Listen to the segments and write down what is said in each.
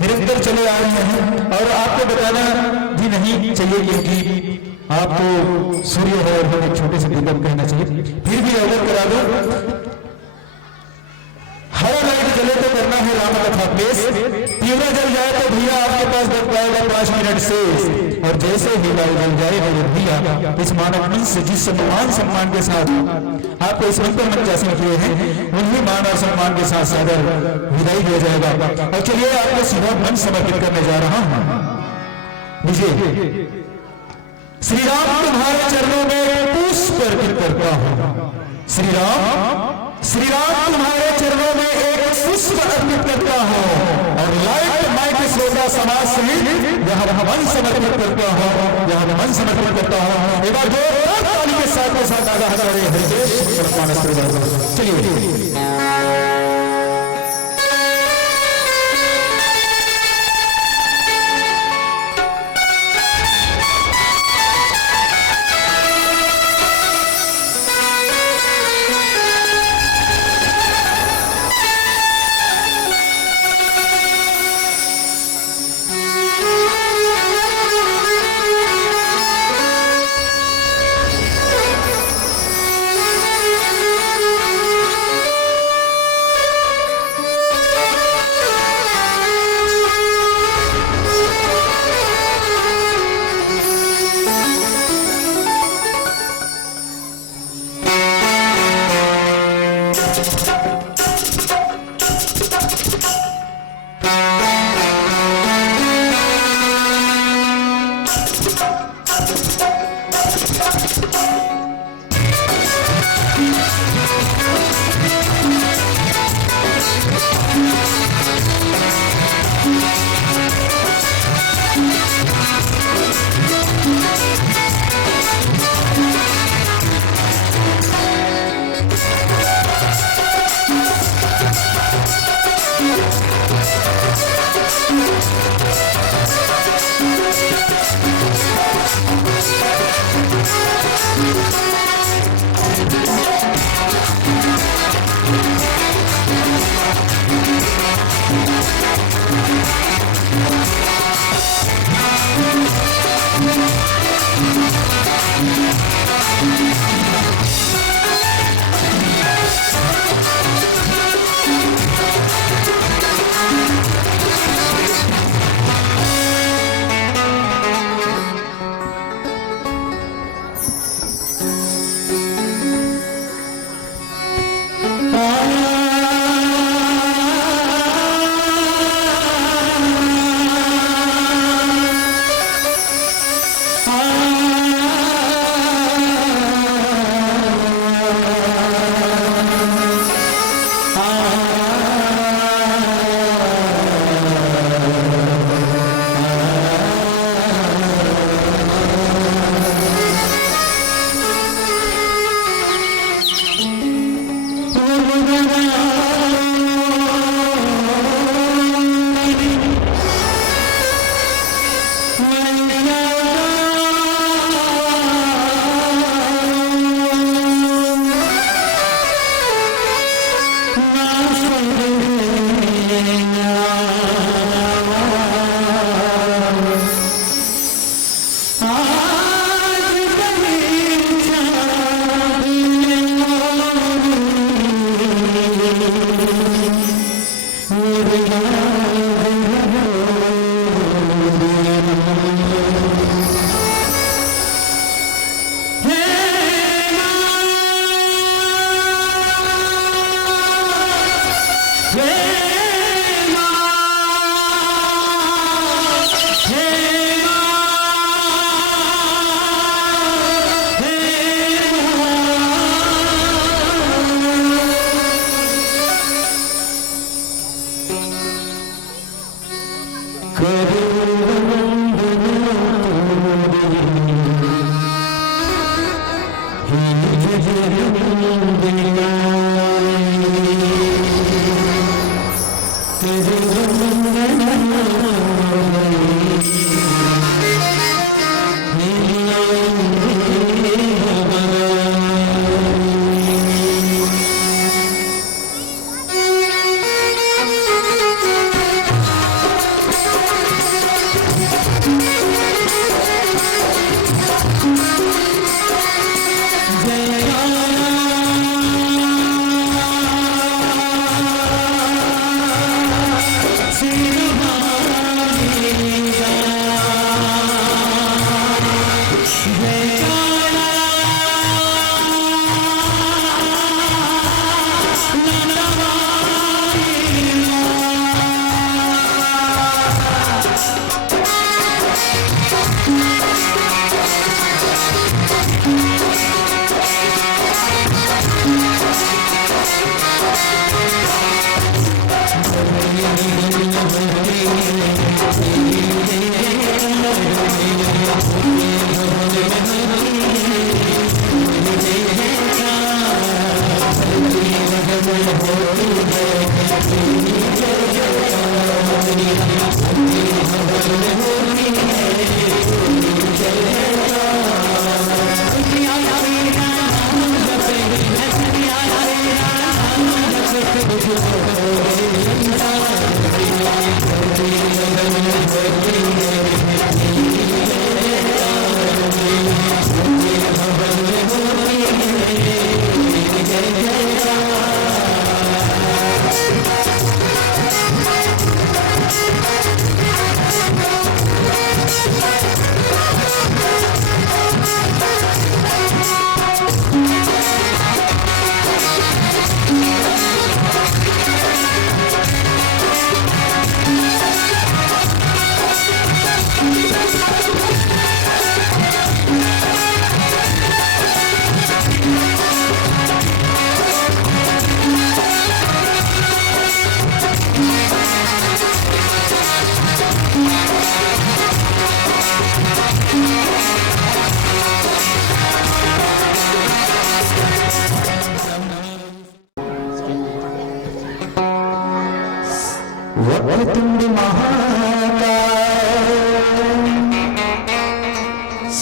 निरंतर चले आ रहे हैं और आपको बताना भी नहीं चाहिए क्योंकि आप तो सूर्य है और हमें छोटे से दीपक कहना चाहिए, फिर भी अवगत करा दो। हरा लाइट जले तो करना है राम कथा प्लेस, तीव्र जल जाए तो भैया आपके पास बच पाएगा 5 मिनट से, और जैसे ही लाइट जल जाए वो भैया इस मानव मन से जिस सम्मान के साथ आपको इस मंत्र मंत्रासन किए हैं उन्हीं मान और सम्मान के साथ सादर विदाई दिया जाएगा। और चलिए आपको सीधा मन समर्पित करने जा रहा हूं। मुझे श्री राम तुम्हारे चरणों में पुष्प अर्पित करता हूं। श्री राम तुम्हारे चरणों में एक पुष्प अर्पित करता हूं और लाइट माइक श्रोता समाज सहित यह मन समर्पित करता हूं, यह मन समर्पित करता हूं। एक बार जोरदार ताली के साथ आगाह करें हरिदेश। चलिए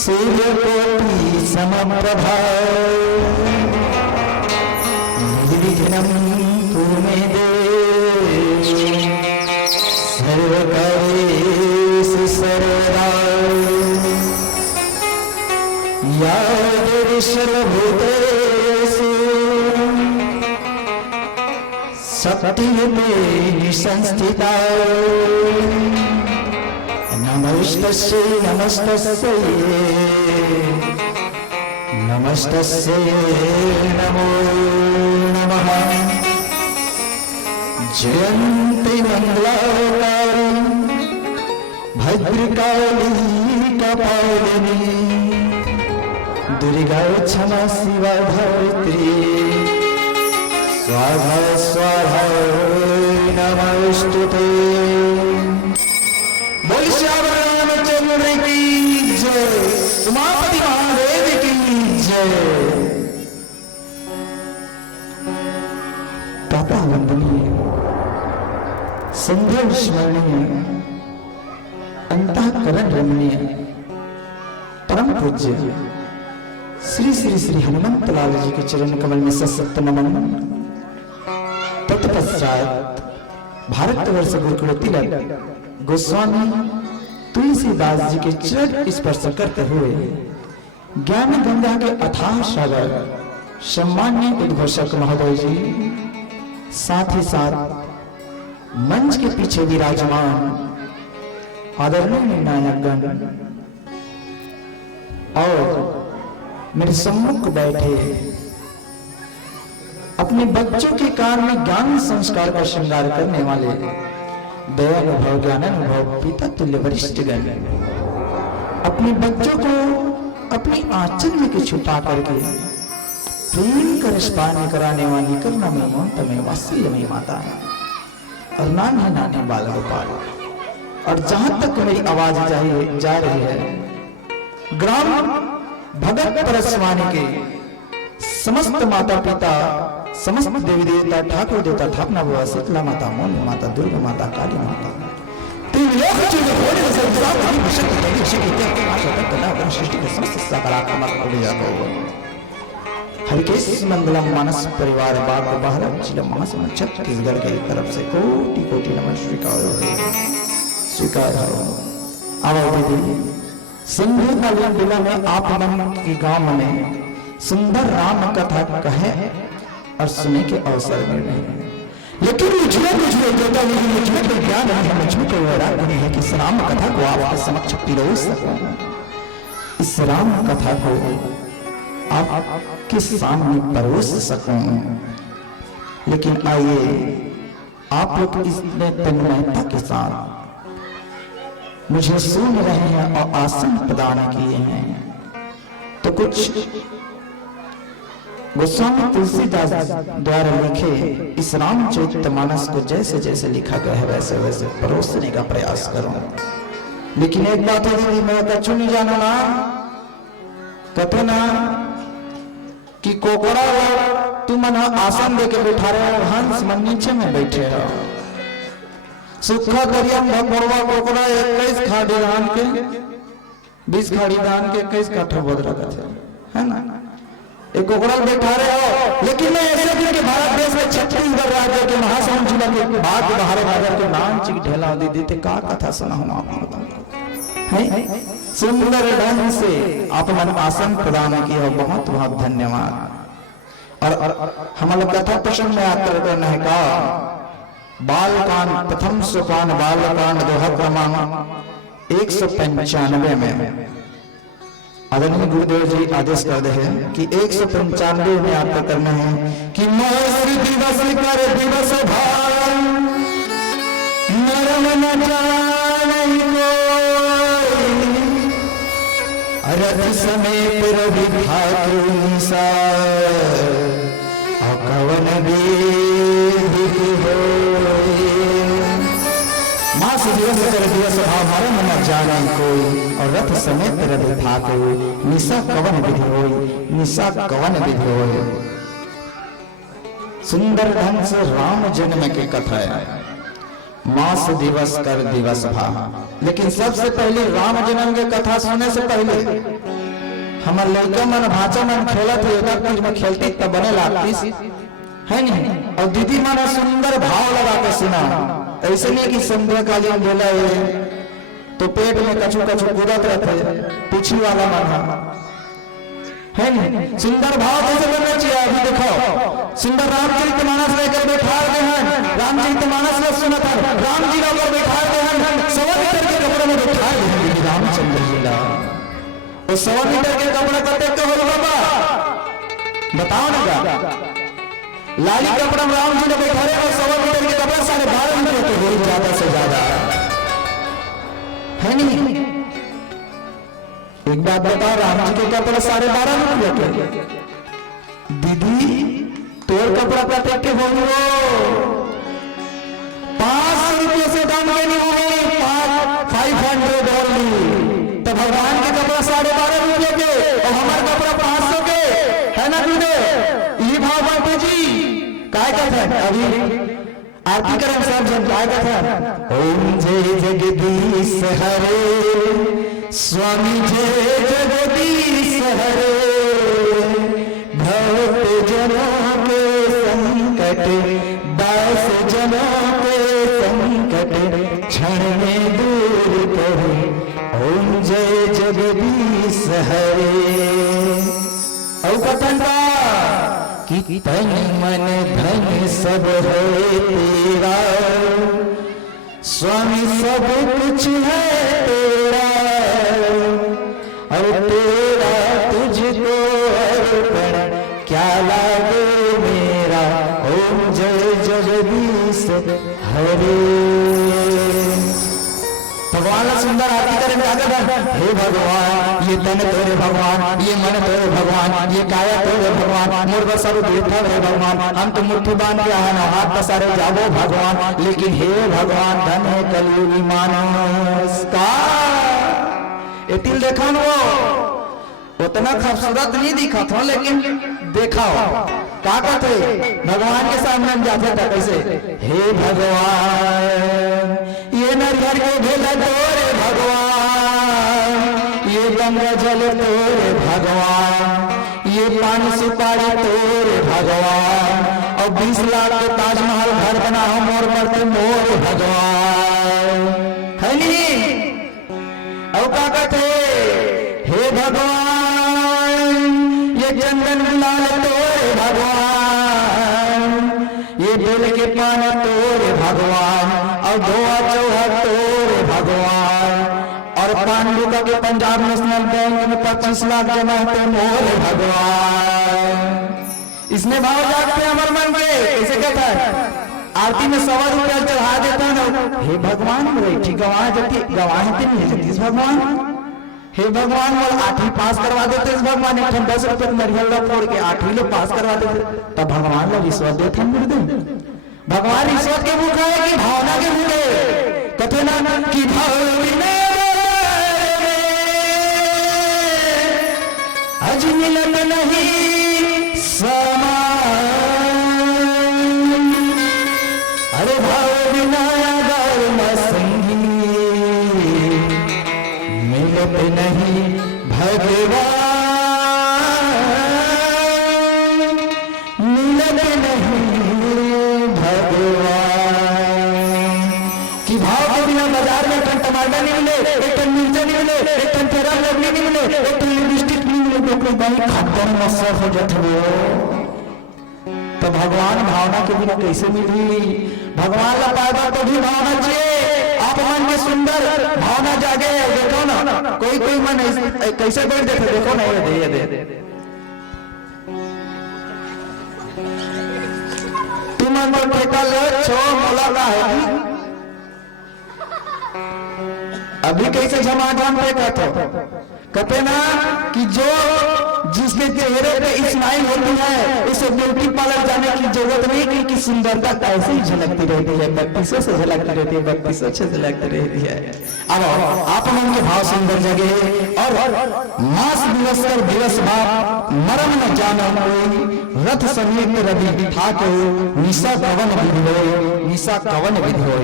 सूर्यकोटि समप्रभा निर्विघ्नं कुरु मे देव सर्वकार्येषु सर्वदा या देवी सर्वभूतेषु शक्तिरूपेण संस्थिता नमस्तस्यै नमस्तस्यै नमस्तस्यै नमो नमः जयन्ती मंगलाकारि भद्रकाली कपालिनी दुर्गा क्षमा शिवा धरित्री स्वाहा स्वाहा नमोस्तुते। बोल श्याम रामचंद्र की जय, उमापति महादेव की जय। पापा वंदनीय संध्या स्मरणीय अंतःकरण रमणीय परम पूज्य श्री श्री श्री हनुमंत लाल जी के चरण कमल में सशक्त नमन। तत्पश्चात भारतवर्ष गुरुकुल तिलक गोस्वामी तुलसीदास जी के चरण स्पर्श करते हुए ज्ञान गंगा के अथाह सागर सम्मान्य उद्घोषक महोदय जी, साथ ही साथ मंच के पीछे विराजमान आदरणीय नायकगण और मेरे सम्मुख बैठे अपने बच्चों के कान में ज्ञान संस्कार का श्रृंगार करने वाले दयानुभव ज्ञानानुभव पिता तुल्य वरिष्ठ गण, अपने बच्चों को अपनी आंचल में छुपा करके प्रेम का रसपान कराने वाली करुणामयी ममतामयी वात्सल्यमयी माता और नाने नाने बाल गोपाल। और जहां तक मेरी आवाज जा रही है, ग्राम भगत परसवानी के समस्त माता पिता, समस्त देवी देवता, ठाकुर देवता, ठाकुर बुआ, शीतला माता, मोन माता, दुर्गा माता, काली माता, तीन लोक चुने होने से साथ ही विशेष देवी शिकी के आशा तक कला और सृष्टि के समस्त सकारात्मक ऊर्जा को हरिकेश मंगलम मानस परिवार बाग बाहर जिला महासमुंद छत्तीसगढ़ की तरफ से कोटि कोटि नमन स्वीकार हो। आओ दीदी, सिंधु कालीन जिला में आप मन की गांव में सुंदर राम कथा कहे और सुने के अवसर मिले, लेकिन मुझे ज्ञान है, मुझमें कोई वैराग्य नहीं है कि इस राम कथा को आपके समक्ष पिरोस सकूं, इस राम कथा को आपके सामने परोस सकूं। लेकिन आइए, आप लोग इसमें तन्मयता के साथ मुझे सुन रहे हैं और आसन प्रदान किए हैं, तो कुछ गोस्वामी तुलसीदास द्वारा लिखे इस रामचरितमानस को जैसे जैसे लिखा गया है वैसे वैसे परोसने का प्रयास करूं। लेकिन एक बात है दीदी, मैं कछु नहीं जाना ना, कहते ना कि कोकड़ा तुम मन आसन दे के बैठा रहे हो, हंस मन नीचे में बैठे हो। सुखा करियम भगोड़वा कोकड़ा 21 खाड़ी धान के 20 खाड़ी धान के 21 काठा बोध रखा है ना, एक कोकड़ा बैठा रहे हो। लेकिन मैं ऐसे दिन के भारत देश में छत्तीसगढ़ राज्य के महासमुंद जिला के बाग बहारे बाजार के नाम चिक ढेला दीदी थे का कथा सुना हूं आपको है। सुंदर ढंग से आप मन आसन प्रदान किया, बहुत बहुत धन्यवाद। और हमारा कथा प्रसंग में आकर करना है का बालकांड प्रथम सोपान बालकांड दोहा क्रमांक 195 में आदरणीय गुरुदेव जी आदेश कर दे हैं कि 195 में आपको करना है कि दिवस कर दिवस भान नरम न जाने रथ समेत रवि ठाकुर निसा कवन मास दिवस कर दिवस भाव मरम न जाने कोई और रथ समेत रवि ठाकुर निशा कवन विधि होई निशा कवन विधि होई। सुंदर ढंग से राम जन्म की कथा है, मास दिवस कर दिवस भा। लेकिन सबसे पहले राम जन्म की कथा सुनने से पहले हमार लड़का मन भाचा मन खेलत है एक चीज में खेलती तब बने लागती है नहीं। और दीदी मन सुंदर भाव लगा के सुना, ऐसे नहीं कि संध्या कालीन बोला तो पेट में कछु कछु कूदत रहते पीछी वाला मन है नहीं। सुंदर भाव कैसे बनना चाहिए अभी देखो, सुंदर रामचरितमानस लेकर बैठा गए हैं, रामचरितमानस में सुना था राम जी लोग बैठा गए हैं, 100 मीटर के कपड़े में बैठा गए रामचंद्र जी ला। वो 100 मीटर के कपड़ा कते के हो बाबा बताओ ना, लाली कपड़ा में राम जी ने बैठा रहे और 100 मीटर के कपड़ा 12.5 मीटर के हो, ज्यादा से ज्यादा है नहीं। एक बात बताओ, राम जी के कपड़ा 12.5 मीटर के, दीदी तोर कपड़ा कते के हो 500 रुपये से दाम नहीं होगी, 500 ओनली। तो भगवान के कपड़ा 12.5 रुपये के और हमारे कपड़ा 500 के है ना दीदी, ये भाव बाटे जी काय कहते हैं अभी आरती करें सब जन काय कहते हैं। ओम जय जगदीश हरे स्वामी जय जगदीश हरे, भक्त जनों के संकट दास जनों के संकट क्षण में दूर करे, ओम जय जगदीश हरे। और कथन कि तन मन धन सब है तेरा, स्वामी सब कुछ है तेरा, और तेरा तुझको अर्पण क्या लागे मेरा, ओम जय जगदीश हरे। भगवान सुंदर आरती करें हे भगवान, ये तन तोरे भगवान, ये मन तोरे भगवान, ये काया तोरे भगवान, मुर्ग सब देता है भगवान, हम तो मुट्ठी बांध के आना हाथ पसारे जाओ भगवान, लेकिन हे भगवान धन है कलयुगी मानस का। ये तिल देखा वो उतना खूबसूरत नहीं दिखा था, लेकिन देखा क्या कहते भगवान के सामने हम जाते थे कैसे, हे भगवान ये नरियर के भेला तोरे भगवान, ये गंगा जल तोरे भगवान, ये पान सुपारी तोरे भगवान, और 20 लाख के ताजमहल घर बना हो मोर पर मोर भगवान है नहीं। और क्या कहते हे भगवान ये चंदन गुलाल तोरे भगवान, ये बेल के पान तोरे भगवान, और धोआ चौहा तोरे भगवान, और पांडुका के पंजाब नेशनल बैंक में 25 लाख जमा होते मोरे भगवान। इसमें भाव जागते अमर मन के कैसे कहता है, आरती में 100 रुपया चढ़ा देता ना, हे भगवान बैठी गवाह जती गवाह नहीं जतीस भगवान, हे भगवान बोल 8वीं पास करवा देते इस भगवान, 10 रुपये नरियल फोड़ के 8वीं लोग पास करवा देते, तब भगवान लोग रिश्वत देते हम गुरुदेव। भगवान रिश्वत के भूखा है कि भावना के भूखे, कथे ना कि अज मिलन नहीं समान, अरे भाव बिना संगी मिलत नहीं भगवान, मिलत नहीं भगवान। कि भाव के बिना बाजार में एक टमाटर नहीं मिले, एक टन मिर्चा नहीं मिले, एक टन तेरा लवली नहीं मिले, एक टन लिपस्टिक नहीं मिले, खाकर मसर हो जाते हो। तो भगवान भावना के बिना कैसे मिली, भगवान का पैदा तो भी भावना चाहिए, आप मन में सुंदर भावना जागे। देखो ना कोई कोई मन कैसे बैठ देते, देखो ना ये दे तुम मन ठेका ले छो मोला का है अभी कैसे झमाझम पे कहते ना कि जो जिसके चेहरे पे स्माइल होती है उसे ब्यूटी पार्लर जाने की जरूरत नहीं, कि सुंदरता ऐसे ही झलकती रहती है, 3200 से झलकती रहती है, 3200 से झलकती रहती है। अब आप मन के भाव सुंदर जगे और मास दिवस कर दिवस भाव मरम न जाना कोई, रथ समेत रवि ठाको निशा कवन विधि हो, निशा कवन विधि हो।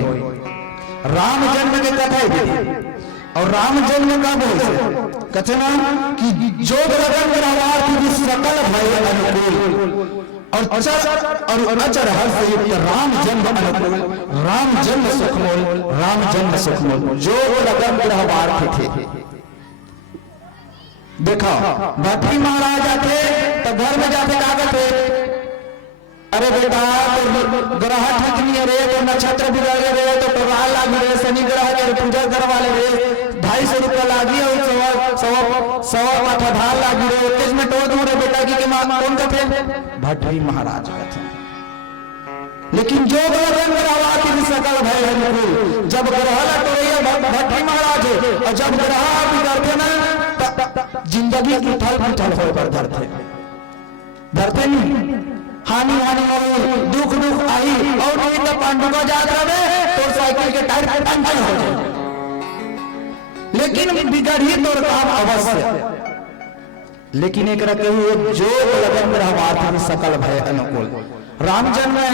राम जन्म के कथा और राम जन्म का बोल कथना कि जो लगन ग्रहवार सकल भय अनुकूल और चर और अचर हर्ष युक्त राम जन्म अनुकूल, राम जन्म सुखमोल, राम जन्म सुखमोल, जो लगन ग्रहवार थे। देखो भट्टी महाराज आते तो घर में जाते कागज थे, अरे बेटा तो ग्रह ठीक नहीं है रे, तो नक्षत्र बिगड़ गए तो प्रभाव लाग रहे, शनि ग्रह के पूजा करवा ले रे, 250 रुपया लागी और सवा माथा ढाल लागी रे, 21 में टोल दूर है बेटा की मां कौन का थे? भट्टी महाराज का थे। लेकिन जो ग्रह सकल भय अनुकूल, जब ग्रह तो भट्टी महाराज है, और जब ग्रह बिगड़ते ना जिंदगी उथल पुथल होकर धरते नहीं, हानि हानि होगी, दुख दुख आई, और नहीं तो पांडु को जाग रहे तो साइकिल के टायर पंचर हो जाए, लेकिन बिगड़ी तो काम अवश्य। लेकिन एक रखे जो लगन ग्रहवार सकल भय अनुकूल, राम जन्म है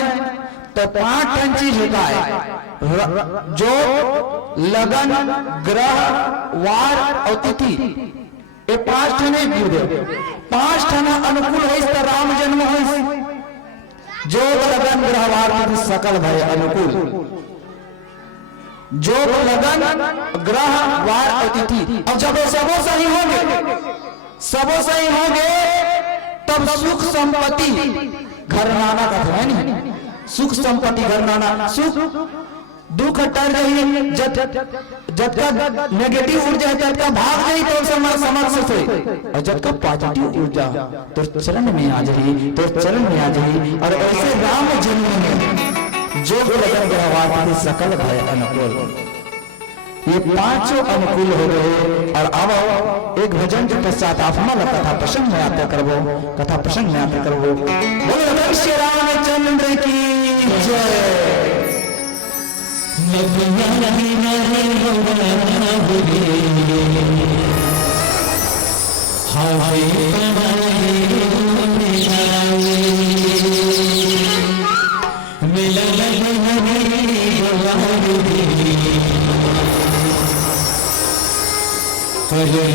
तो 5 टन चीज होता है, जो लगन ग्रह वार और तिथि, ये 5 ठन गिर 5 ठन अनुकूल है राम जन्म है। जो लगन ग्रहवार सकल भय अनुकूल, जो लगन ग्रह वार अतिथि, और जब सबो सही होंगे तब सुख संपत्ति घरनाना का है नहीं, सुख संपत्ति घरनाना, सुख दुख टल रही, जब का नेगेटिव ऊर्जा है जब का भाग गई तो समझ से, और जब का पॉजिटिव ऊर्जा तो चरण में आ जाएगी, तो चरण में आ जाएगी। और ऐसे राम जन्म में जो लगन ग्रहवार सकल भय अनुकूल, ये 5 अनुकूल हो गए। और अब एक भजन के पश्चात आप हमारा कथा प्रसंग में आते करबो, कथा प्रसंग में आते करबो। बोलो श्री रामचंद्र की जय। Hare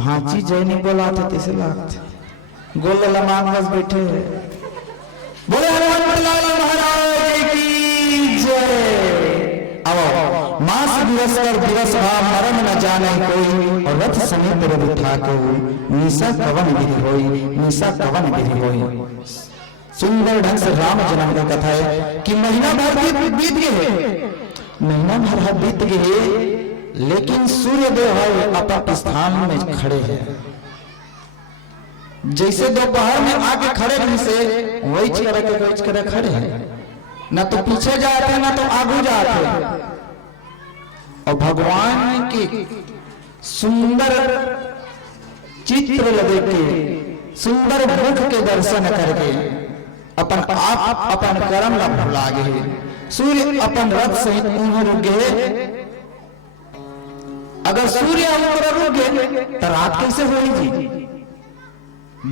भांची जय नहीं बोला था तीसरे लाख गोल लमान बस बैठे बोले हनुमंतलाल महाराज की जय। अब मास दिवस कर दिवस भाव मरण न जाने कोई और रथ समेत रथ उठा के निशा कवन विधि होई निशा कवन विधि होई। सुंदर ढंग से राम जन्म का कथा है कि महीना भर बीत गए, महीना भर बीत गए, लेकिन सूर्यदेव अपन स्थान में खड़े हैं। जैसे दोपहर में आके खड़े नहीं से वही करे खड़े हैं, ना तो पीछे जाते ना तो आगू जाते। और भगवान के सुंदर चित्र लगे के सुंदर मुख के दर्शन करके अपन आप अपन कर्म ला भुला गए। सूर्य अपन रथ सहित उन्हें रुक गए। अगर सूर्य रुक गए तो रात कैसे होगी जी?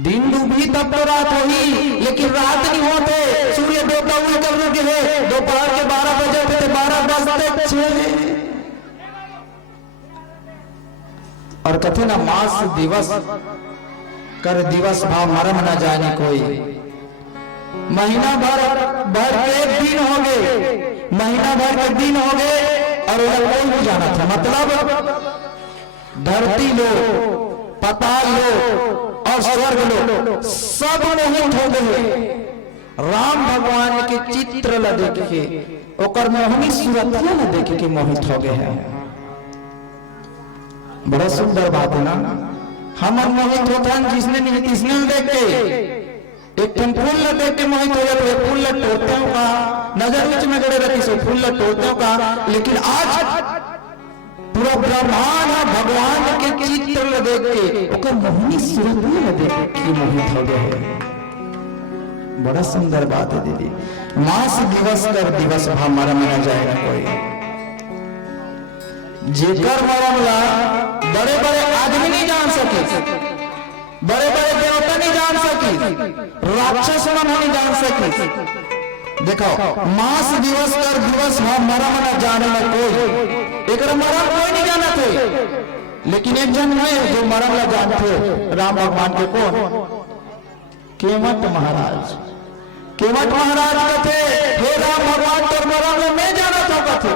दिन डूबी तब तो रात होगी, लेकिन रात नहीं होते। सूर्य देवता हुए कब रुक गए? दोपहर के 12 बजे थे, 12 बजते 6। और कथे ना मास दिवस कर दिवस भाव मरम न जाने कोई। महीना भर के दिन हो गए, महीना भर के दिन हो गए और कोई नहीं जाना था। मतलब धरती लो, पाताल लो और स्वर्ग लो, सब मोहित हो गए। राम भगवान के चित्र ला देख के ओकर मोहनी सूरतिया ला देख के मोहित हो गए हैं। बड़ा सुंदर बात है ना। हम मोहित होता है जिसने नहीं तिसने देख के एक फूल ला देख के मोहित हो जाते हैं। फूल ला तोड़ते हो का नजर बीच में गड़े रहती सो फूल ला तोड़ते हो का, लेकिन आज पूरा ब्रह्मांड भगवान के चित्र ला देख के ओकर मोहनी सूरतिया ला देख के मोहित हो गए हैं। बड़ा सुंदर बात है दीदी। मास दिवस कर दिवस भा मरम न जाएगा कोई। जेकर मरम ला बड़े बड़े आदमी नहीं जान सके, बड़े बड़े देवता नहीं जान सके, राक्षस नहीं जान सके। देखो मास दिवस कर दिवस भा मरम न जाने कोई, एक मरम कोई नहीं जाना थे, लेकिन एक जन है जो मरम ला जानते राम भगवान के कौन? केवट महाराज। केवट महाराज कहते हे राम भगवान तो मरम में जाना था कहते,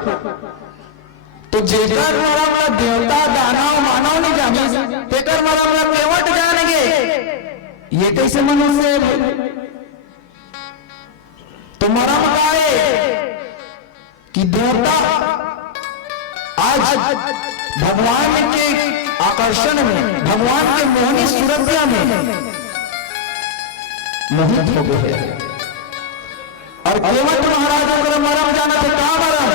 तो जेकर मरम ला देवता दानव मानव नहीं जाने तेकर मरम ला केवट जानेंगे। ये कैसे मनुष्य तो मरम गाए कि देवता आज भगवान के आकर्षण में, भगवान के मोहनी सूरतिया में मोहित हो गए हैं। और केवट महाराज अगर मरम जाना तो कहां मरम?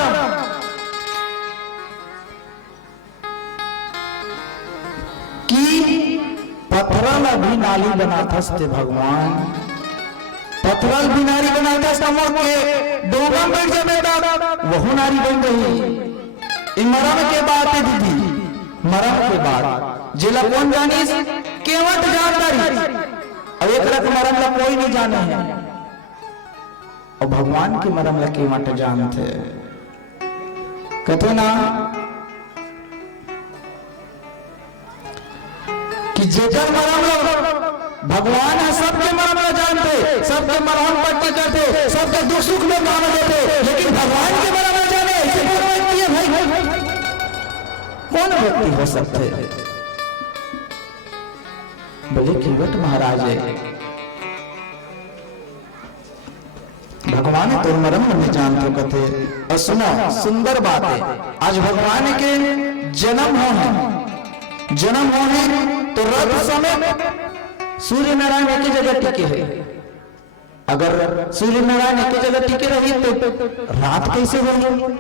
कि पत्थरल भी नाली बनाता थे भगवान, पत्थरल भी नारी बनाता समझ के डोगा बैठ जाए वह नारी बन गई। मरम के बाद दीदी, मरम के बाद जिला कौन जानी? केवट जानता रही। अब एक रख मरम ला कोई नहीं जाने है, और भगवान के मरम ला केवट जानते। कहते ना कि जेकर मरम ला भगवान है, सबके मरम ला जानते, सबके मरहम पट्टी करते, सबके दुख सुख में काम देते, लेकिन भगवान के मरम ला जाने ऐसे कौन व्यक्ति है भाई? कौन व्यक्ति हो सकते? बोले केवट महाराज है। भगवान तो मरम में जानते कहते। और सुनो सुंदर बात है, आज भगवान के जन्म हो तो रथ समय सूर्य नारायण एक ही जगह टिके है। अगर सूर्य नारायण एक ही जगह टिके रही तो रात कैसे होगी?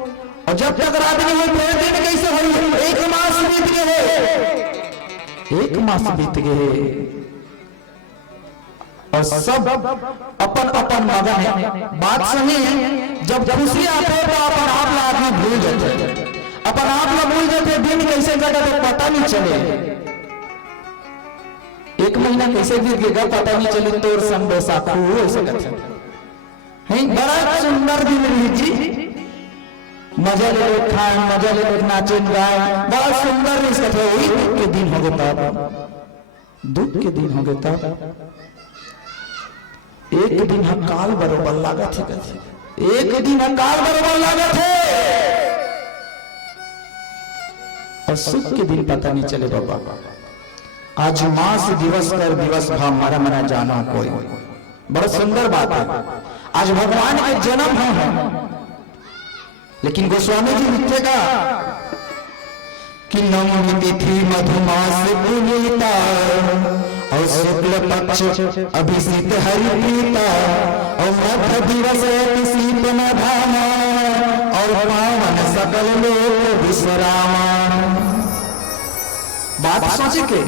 और जब तक रात नहीं हुई फिर दिन कैसे होगी? एक मास बीत गए, एक मास बीत गए और सब अपन अपन मगन है। बात सही है, जब खुशी आते है तो अपन आप ला आदमी भूल जाते, अपन आप ला भूल जाते। दिन कैसे कटा तो पता नहीं चले, एक महीना कैसे बीत गया पता नहीं चले। तोर संडोसा ऐसे करते हैं। बड़ा सुंदर दिन रही जी, मजा ले लो खाए, मजा ले लो नाचे गाए, बड़ा सुंदर वही दुख के दिन हो गए तब, दुख के दिन हो गए तब एक दिन अकाल बरोबर लागत है, एक दिन अकाल बरोबर लागत है, और सुख के दिन पता नहीं चले बाबा। आज मास दिवस कर दिवस भा मरा मरा जाना कोई। बड़ा सुंदर बात है, आज भगवान के जन्म है, लेकिन गोस्वामी जी लिखेगा कि नवमी तिथि मधुमास पुनीता और शुक्ल पक्ष अभिषेक हरि प्रीता और मध्य दिवस शीत न धामा और पावन सकल लोक विश्रामा। बात सोचे के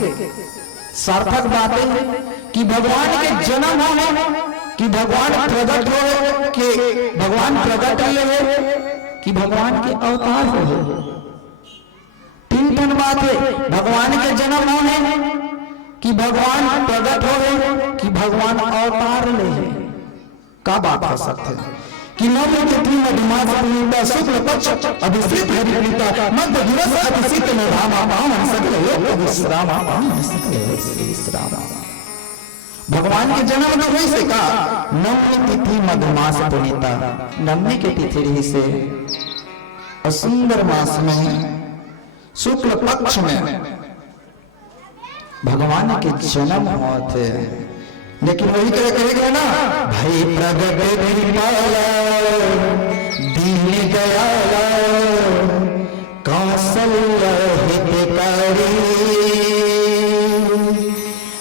सार्थक बातें कि भगवान के जन्म होने, कि भगवान प्रकट हो, कि भगवान प्रकट ले, कि भगवान के अवतार हो। तीन बात है, भगवान के जन्म होने, कि भगवान प्रकट हो, कि भगवान अवतार ले। का बात हो सकते हैं कि नवमी तिथि मधुमास पुनीता शुक्ल पक्ष अभिषेक हरि प्रीता मध्य दिवस अभिषेक में रामा पावन सकल लोक विश्रामा पावन सकल लोक विश्रामा। भगवान के जन्म तो हुई से का नवमी तिथि मधुमास पुनीता, नवमी के तिथि रही से और सुंदर मास में शुक्ल पक्ष में भगवान के जन्म हुआ थे। लेकिन वही तरह करेगा ना, भाई प्रगट कृपाला दीन दयाला कौशल्य हितकारी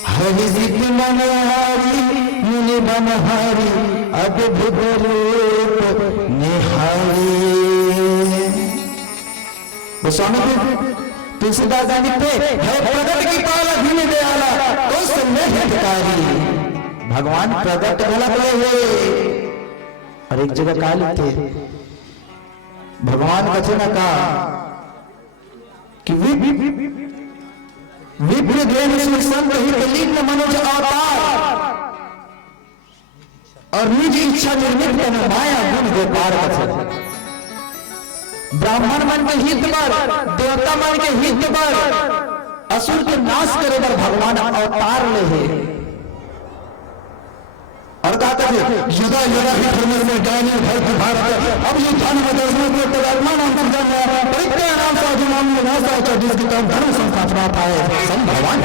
हरि सिद्ध मनहारी मुनि बनहारी अद्भुत रूप निहारी। गोस्वामी तुलसीदास जी लिखते है प्रगट कृपाला दीन दयाला कौशल्य हितकारी। भगवान प्रगट गलत रहे और एक जगह कहा लिखते भगवान कथे न कहा कि विप्र देव संत हितलीन मनुज अवतार और निज इच्छा निर्मित तन माया गुण गोपार कथे। ब्राह्मण मन के हित पर, देवता मन के हित पर, असुर के नाश करे पर भगवान अवतार ले है। और कहते थे यदा यदा ही धर्म में ज्ञानी भक्त भारत अब ये धर्म में दर्शन में तदात्मा नाम संजन परित्याग नाम साधु नाम विनाशा च जिसकी तरफ धर्म संस्थापना पाए सम भगवान।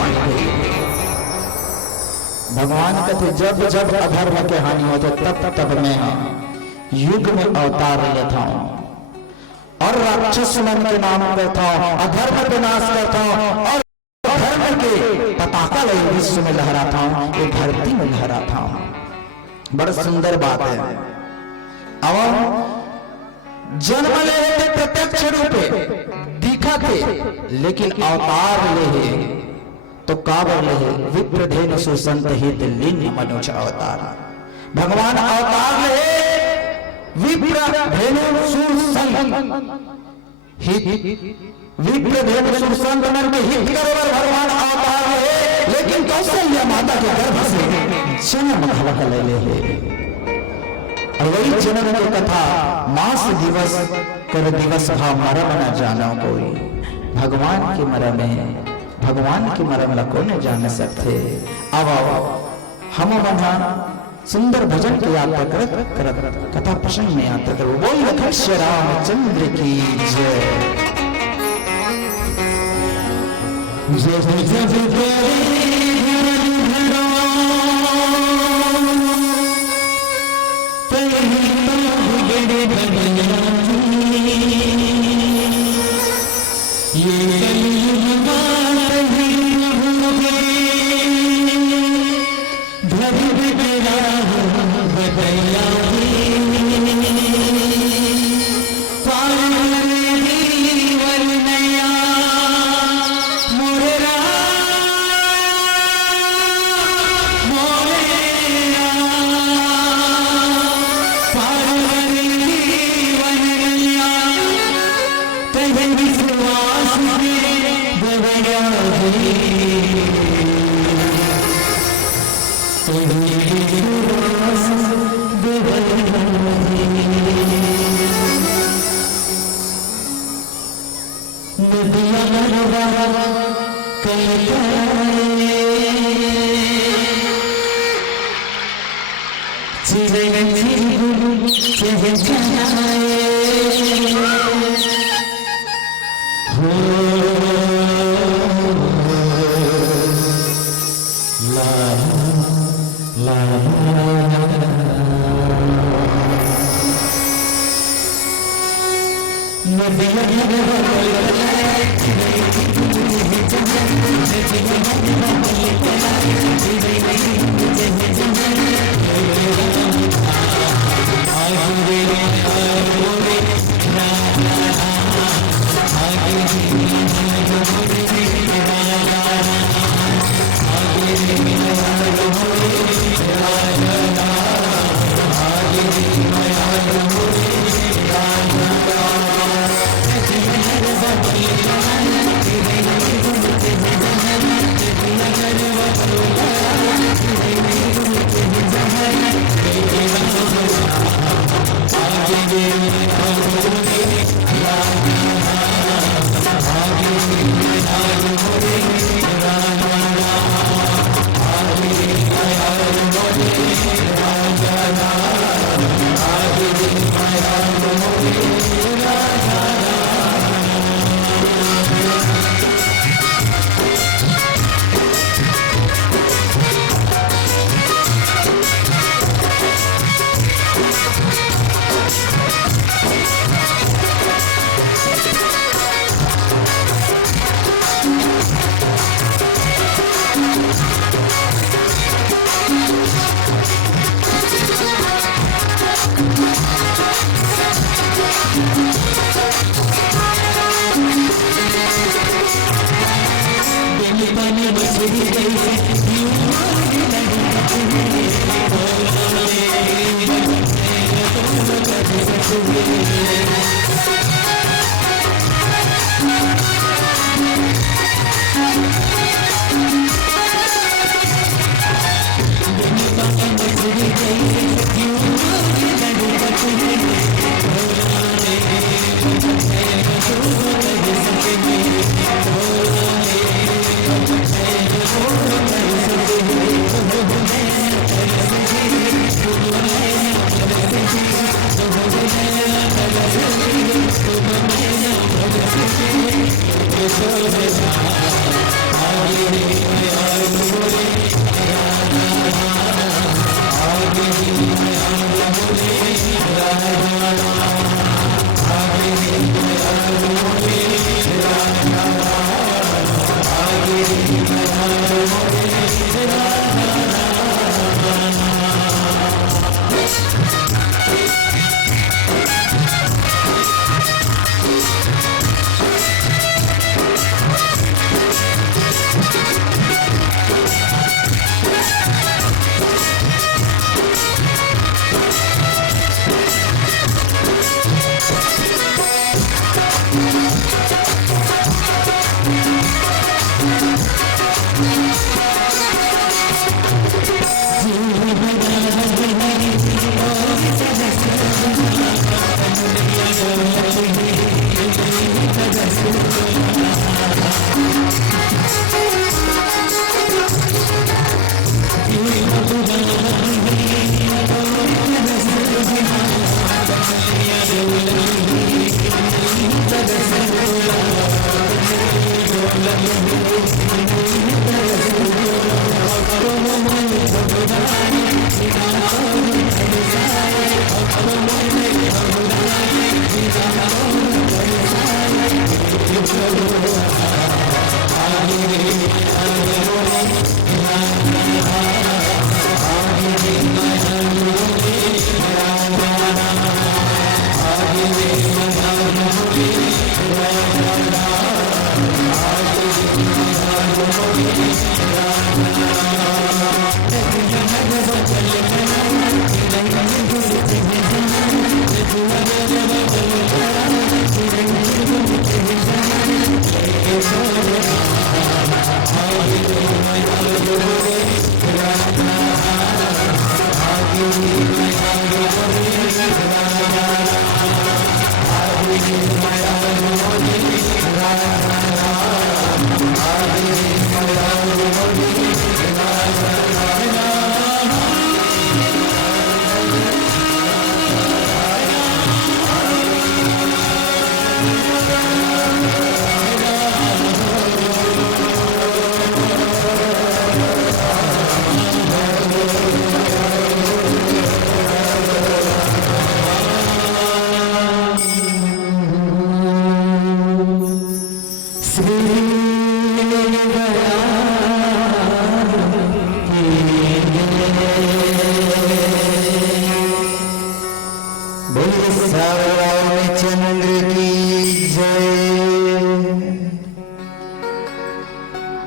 भगवान कहते जब जब अधर्म के हानि होते तब तब मैं युग में अवतार लेता हूं और राक्षस मन के नाम करता हूं, अधर्म के नाश करता हूं और धर्म के पताका ले विश्व में लहराता हूं, ये धरती में लहराता हूं। बड़ा सुंदर बात है। अब जन्म ले थे प्रत्यक्ष रूपे दिखा थे लेकिन अवतार ले तो काबर ले विप्र धेनु सुसंत हित लीन मनुज अवतार। भगवान अवतार ले विप्र धेनु सुसंत हित विप्र धेनु सुसंत मन में हित करोवर भगवान अवतार ले लेकिन कौशल्या माता के गर्भ से जन्म हवक ले और वही जन्म की कथा मास दिवस कर दिवस भाव मरम न जानो कोई। भगवान के मरम में भगवान के मरम ला को न जान सकते। अब हम बना सुंदर भजन की यात्रा करत करत कथा प्रसंग में यात्रा करो। बोल लखन रामचंद्र की जय। जय जय जय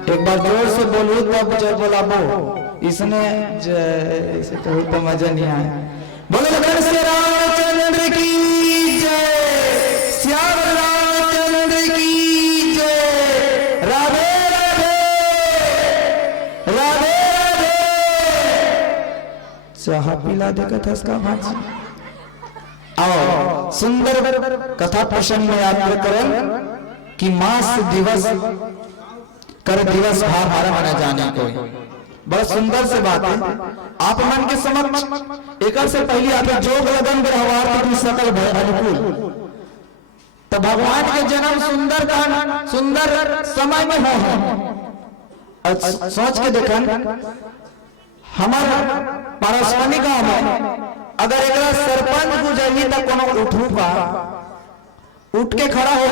एक बार जोर से बोलू तब जय बोलाबो, इसने जय से तो तो मजा नहीं आया। बोलो घर से रामचंद्र की जय, श्याम रामचंद्र की जय, राधे राधे राधे राधे। चाह पिला दे कथा का भाज आओ सुंदर कथा प्रसंग में याद करें कि मास दिवस कर दिवस भार हार माना जाने को बड़ा सुंदर से बात है। आप मन के समक्ष एक से पहले आते जोग लगन व्यवहार की सकल भय अनुकूल, तो भगवान के जन्म सुंदर कांड सुंदर समय में हो। सोच के देखन हमारा पारसमणि गांव में अगर एक सरपंच गुजरी तो कोनो उठू पा उठ के खड़ा हो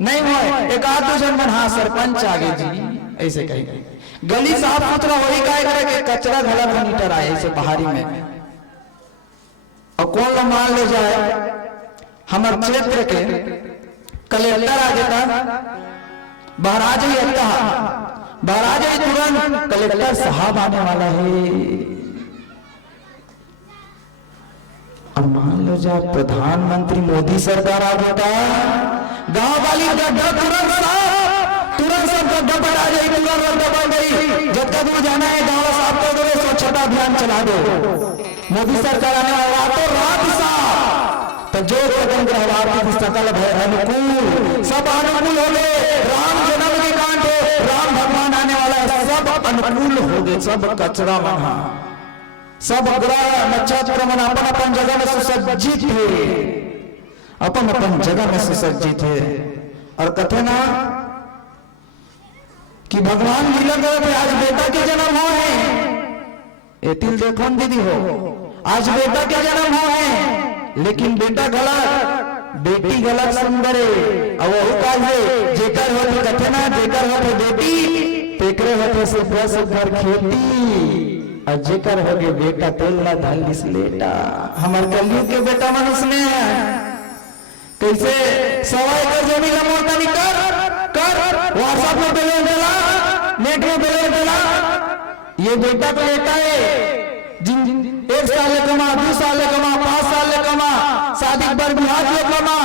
नहीं हो, एक आध दो जन मन हाँ सरपंच आगे जी ऐसे कही गली साफ सुथरा वही काय करे के कचरा घला मीटर आए ऐसे पहाड़ी में और कौन लोग मान ले जाए हमारे क्षेत्र के कलेक्टर आ जाता महाराज ही आता बाहर आ जाए तुरंत, कलेक्टर साहब आने वाला है। अब मान लो जब प्रधानमंत्री मोदी सरकार आ जाता, गांव वाली गड्ढा तुरंत सब गड्ढा पर आ जाए, तुरंत गड्ढा बन गई। जब तक दूर जाना है गांव साफ कर दो, स्वच्छता अभियान चला दो। मोदी सरकार आने वाला तो रात साफ, तो जो कदम ग्रहवार सकल भय अनुकूल, सब अनुकूल हो गए। राम जन्म के कांड हो, राम भगवान आने वाला है, सब अनुकूल हो गए, सब कचरा बना, सब ग्रह नक्षत्र मन अपन अपन जगह में सुसज्जित है, अपन अपन जगह में सुसज्जित है। और कथे ना कि भगवान लीला करते आज बेटा के जन्म हो है, ये तिल देखो दीदी हो, आज बेटा के जन्म हो है, लेकिन बेटा गलत, बेटी गलत सुंदर है। अब वही काजे जेकर होते कथे ना, जेकर होते बेटी तेकरे होते से बस घर खेती, और जेकर हो गए बेटा तेल ना धालिस लेटा। हमार कलयुग के बेटा मनुष्य ने कैसे सवाई कर जमीन का मोर्चा कर व्हाट्सएप में बेले देला, नेट में बेले देला, ये बेटा तो लेटा है जिन 1 साल कमा, 2 साल कमा, 5 साल कमा, शादी पर बिहार ले कमा,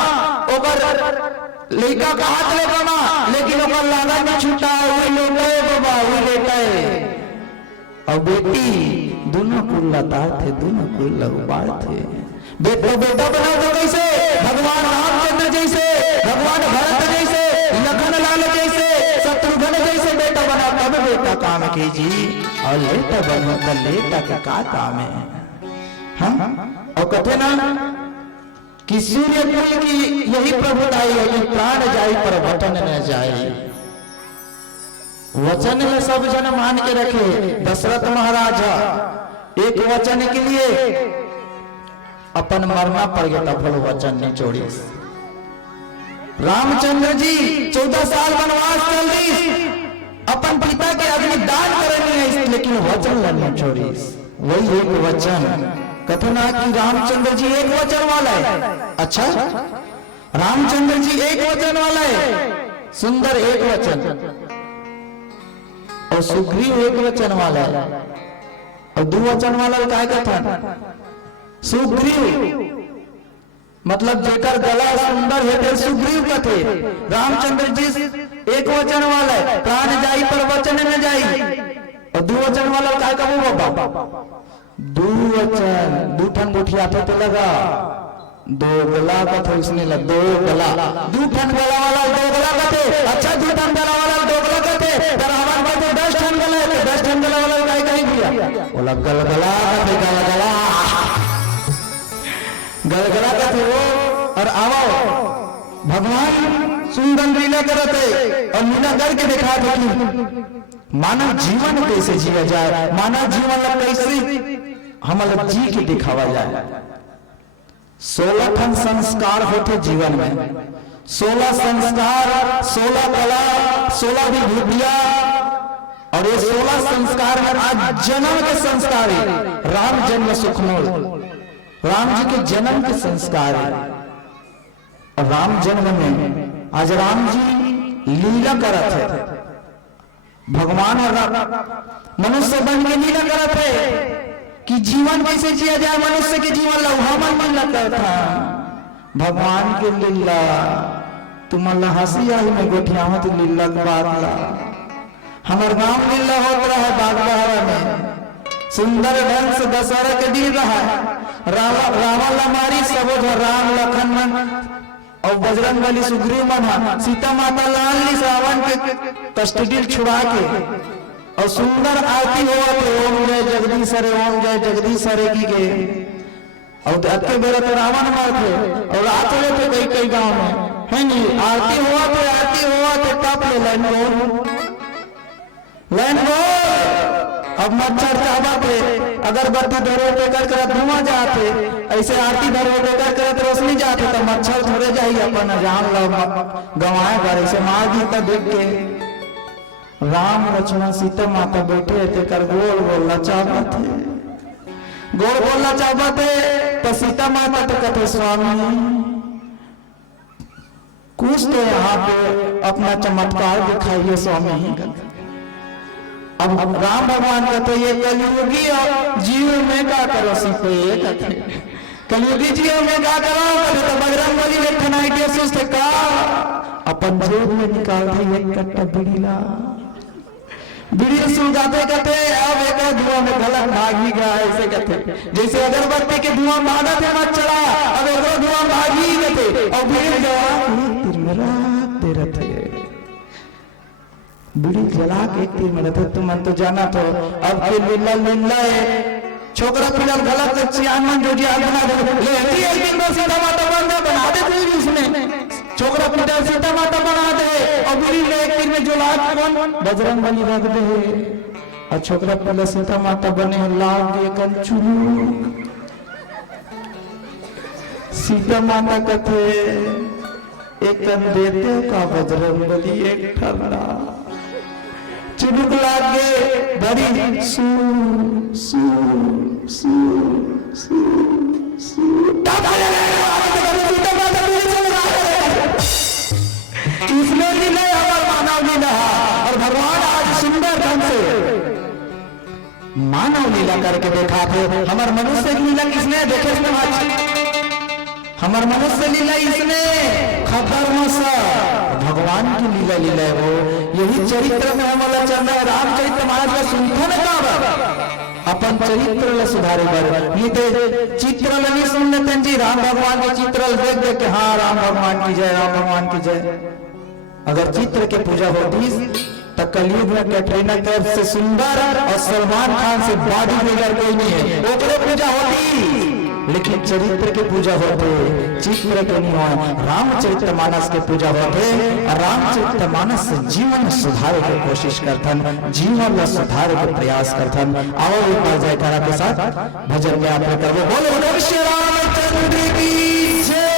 ओकर लड़का का हाथ ले कमा, लेकिन ओकर लागा में छूटा वही लेटा है बाबा, वही लेटा है। और बेटी दोनों कुल लतार थे, दोनों कुल लरुबार थे। बेटा बनाओ तो कैसे, भगवान रामचंद्र जैसे, भगवान भरत जैसे, लखन लाल जैसे, शत्रुघ्न जैसे बेटा बना, तब बेटा काम कीजिए। और लेटा बनो तो लेटा का काम है हम। और कथे ना कि सूर्य कुल की यही प्रभुताई है कि प्राण जाई पर वचन न जाए। वचन में सब जन मान के रखे। दशरथ महाराजा एक वचन के लिए अपन मरना पड़ गया, तब वचन नहीं छोड़ी। रामचंद्र जी 14 साल वनवास चल रही, अपन पिता के अग्नि दान करनी है, लेकिन वचन नहीं छोड़ी। वही एक वचन कथन है कि रामचंद्र जी एक वचन वाला है। अच्छा, रामचंद्र जी एक वचन वाला है, सुंदर एक वचन, और सुग्रीव एक वचन वाला है, और 2 वचन वाला काय कथन। सुग्रीव मतलब जेकर गला सुंदर है सुग्रीव कथे। रामचंद्र जी एक वचन वाला है, प्राण जाई पर वचन न जाई। और 2 वचन वाला काय कहूं बाबा, 2 वचन 2 ठन मुठिया थे लगा, 2 गला कथे उसने लग 2 गला, 2 ठन गला वाला 2 गला कथे। अच्छा 2 ठन गला वाला 2 गला कथे, पर हमारे पास 10 ठन गला है, 10 ठन गला वाला काय कही दिया, बोला गलगला कथे, गलगला गलगला कथे वो। और आओ भगवान सुंदर लीला करते, और लीला करके दिखा दो कि मानव जीवन कैसे जिया जाए, मानव जीवन कैसे हमला जी के दिखावा जाए। 16 ठन संस्कार होते जीवन में, 16 संस्कार, 16 कला, 16 विभूतियां, और ये 16 संस्कार में आज जन्म के संस्कार है। राम जन्म सुखमोल, राम जी के जन्म के संस्कार है। और राम जन्म में आज राम जी लीला करत है, भगवान और मनुष्य बन के लीला करत है कि जीवन कैसे जिया जाए, मनुष्य के जीवन लौहा मन लगता था। भगवान के लीला तुम्हारा हंसी आई में गोठिया मत लीला बात ला। हमार गांव लीला होता है बागबहरा में, सुंदर ढंग से दशहरा के दिन रहा, रावण लमारी सब राम लखन मन और बजरंग बली सुग्रीव मन, सीता माता लाल ली रावण के कस्टडी छुड़ा के, और सुंदर आरती हुआ थे, ओम जय जगदीशरे, ओम जय जगदीशरे की के। और अक्के बेरा तो रावण मार थे, और रात हुए थे कई कई गांव में, है नहीं आरती हुआ थे टप ले लाइन बोल। अब मच्छर चाहते अगरबत्ती धरो बेकर कर धुआं जाते, ऐसे आरती धरो बेकर कर रोशनी जाते, तो मच्छर थोड़े जाइए अपन जान लो गंवाए घर ऐसे मार दी। तब देख के राम लक्ष्मण सीता माता बैठे थे, कर गोल गोल लचावा थे, गोल गोल लचावा थे। तो सीता माता तो कहते स्वामी कुछ तो यहाँ पे अपना चमत्कार दिखाइए स्वामी। अब राम भगवान कहते ये कलयुगी और जीव में का करो सीखो ये कहते कलयुगी जीव में का करो कहते तो बजरंग बली देखना है के सुस्त का अपन जेब में निकालते एक कट्टा बीड़ीला बीड़ी सुलगाते कहते अब एक धुआं में गलत भाग ही गया ऐसे कहते जैसे अगरबत्ती के धुआं भागत है मत चला अब एक धुआं भाग ही कहते और बीड़ी जला दे रहे बीड़ी जला के एक तीर में रहते तुम तो जाना तो अब के लीला छोकरा पिलर गलत चियान जो जी बना दे लेती एक दिन में सीधा माता बना दे तू उसमें छोकरा पिलर सीधा माता बना दे और बीड़ी ले एक तीर में जो लाग कौन बजरंग बली रख दे और छोकरा पिलर सीधा माता बने लाग दे कंचू सीधा माता कथे एक तन देते का बजरंग बली एक ठरना चिड़ुक लागे बड़ी सू सू सू सू सू इसमें भी नहीं हमार मानव लीला और भगवान आज सुंदर ढंग से मानव लीला करके देखा थे हमार मनुष्य की लीला किसने देखे हमार मनुष्य लीला इसने खबर मसा भगवान की लीला लीला है वो यही चरित्र में हमारा चल रहा है रामचरित्र महाराज का सुनता ना अपन चरित्र ल सुधारे बर ये ते चित्र ल नहीं सुन लेते जी राम भगवान के चित्र देख देख के हाँ राम भगवान की जय राम भगवान की जय अगर चित्र के पूजा होती तो कलयुग में कैटरीना कैफ से सुंदर और सलमान खान से बॉडी बिल्डर कोई नहीं है ओकरे पूजा होती लेकिन चरित्र की पूजा होते चित्र के नहीं हो रामचरित्र मानस के पूजा होते और रामचरित्र मानस से जीवन सुधारे की कोशिश करथन जीवन में सुधारे के प्रयास करथन आओ एक बार जयकारा के साथ भजन में आप करवो बोलो श्री रामचंद्र की जय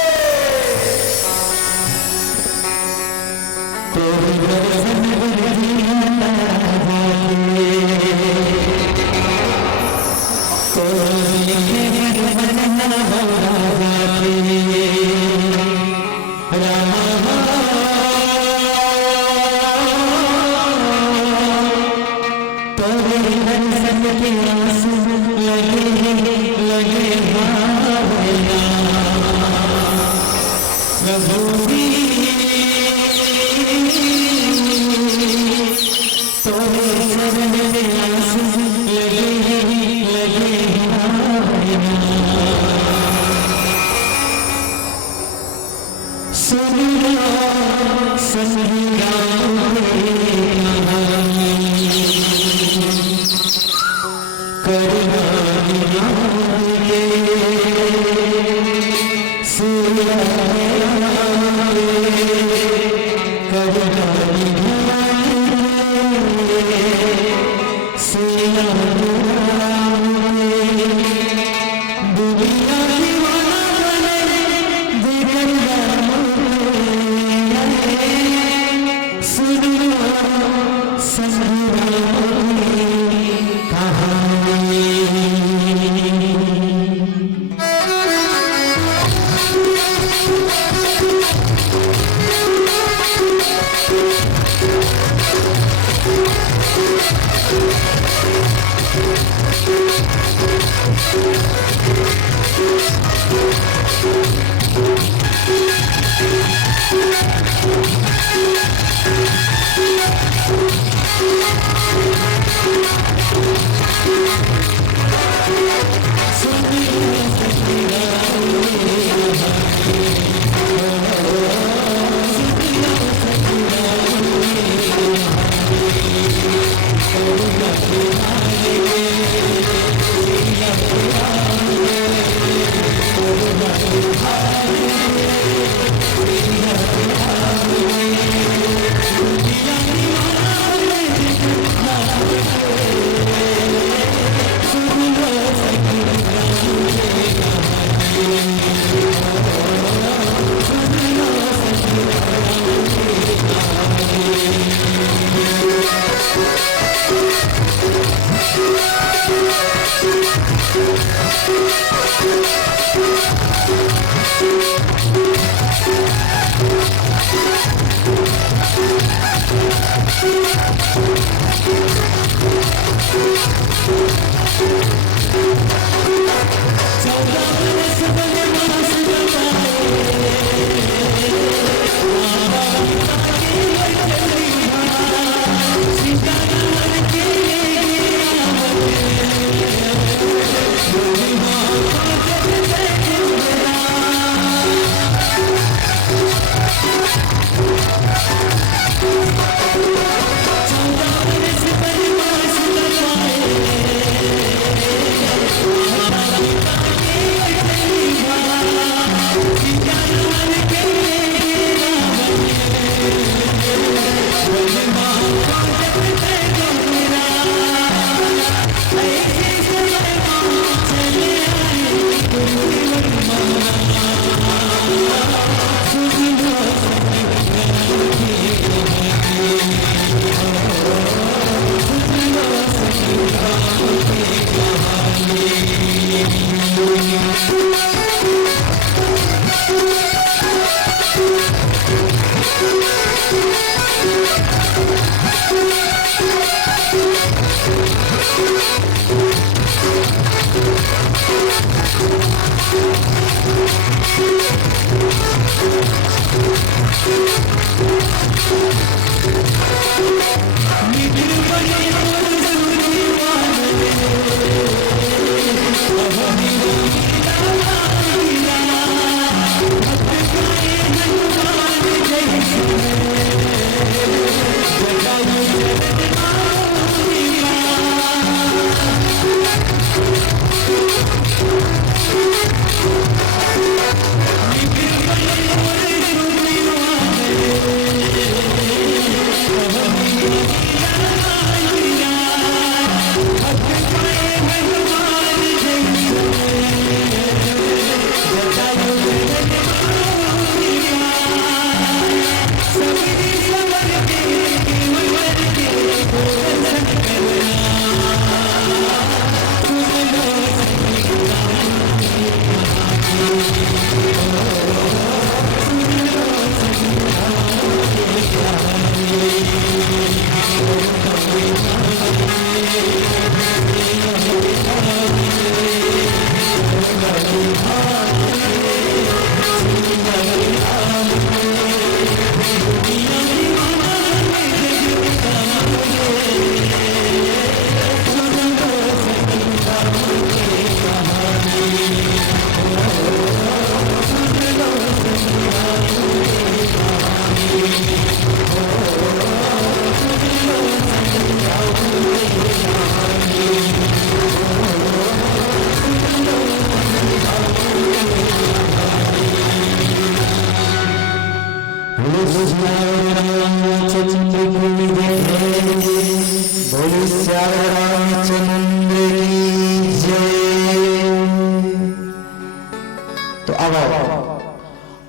तो अब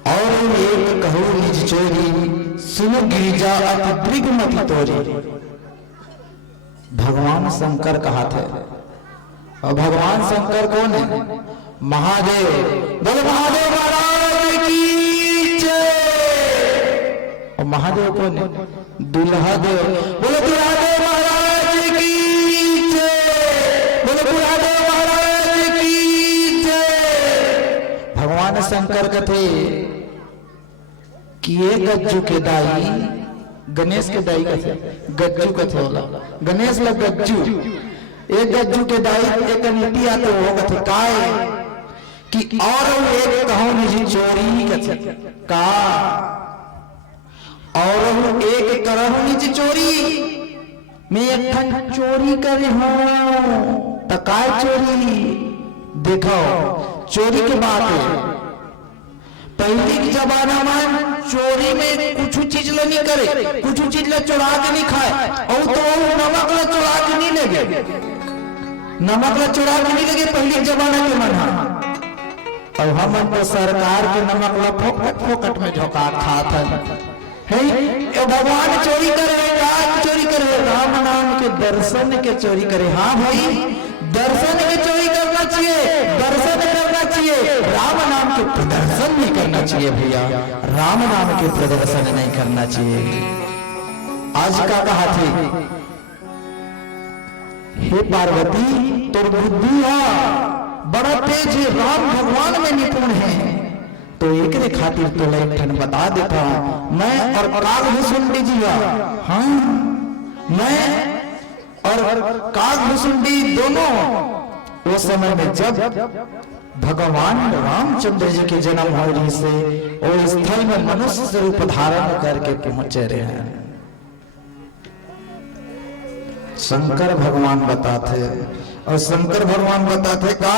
और एक कहूँ निज चोरी सुनो गिरिजा अति दृगमति तोरी। भगवान शंकर कहा थे, और भगवान शंकर कौन है? महादेव। बोलो महादेव महाराज की जय। और महादेव कौन है? दुल्हा देव। बोलो दुल्हा देव महाराज की जय। बोलो दुल्हा देव महाराज की जय। भगवान शंकर कथे कि ये गज्जू के दाई, गणेश के दाई कथे गज्जू कथे होला, गणेश लग गज्जू, एक गज्जू के दाई एक नीति आते हो कथे काय कि और एक कहो निजी चोरी कथे का, और एक करहु निजी चोरी, मैं एक ठन चोरी करे हूं तो काय चोरी? देखो चोरी के बात है, पहले के जमाना में चोरी में कुछ चीज ला नहीं करे, कुछ चीज ला चुरा के नहीं खाए, और तो नमक ला चुरा के नहीं लगे, नमक ला चुरा के नहीं लगे पहले के जमाना के मना। और हम तो सरकार के नमक ला फोकट फोकट में झोंका खाता है। भगवान चोरी करे, चोरी करे राम नाम के दर्शन के चोरी करे। हाँ भाई दर्शन के चोरी करना चाहिए, दर्शन करना चाहिए, राम नाम के प्रदर्शन नहीं करना चाहिए भैया, राम नाम के प्रदर्शन नहीं करना चाहिए। आज का कहा थे हे पार्वती तो बुद्धि बड़ा तेज है, राम भगवान में निपुण है, तो एक रे खातिर तो लैठन बता देता हूं, मैं और कागभूषुंडी जी, हाँ मैं और कागभूषुंडी दोनों उस समय में जब भगवान रामचंद्र जी के जन्म होने से और स्थल में मनुष्य रूप धारण करके पहुंचे रहे हैं। शंकर भगवान बताते, और शंकर भगवान बताते का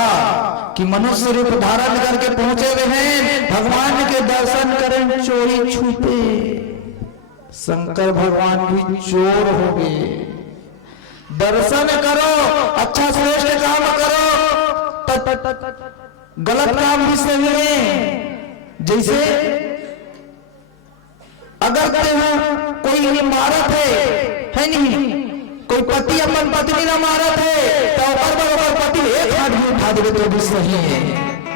कि मनुष्य रूप धारण करके पहुंचे हुए हैं, भगवान के दर्शन करें चोरी छुपे। शंकर भगवान भी चोर हो गए। दर्शन करो, अच्छा श्रेष्ठ काम करो, गलत काम भी सही है। जैसे अगर कोई इमारत है नहीं, कोई पति अपन पत्नी ना मारत है तो बराबर पति एक हाथ भी उठा दे तो भी सही है।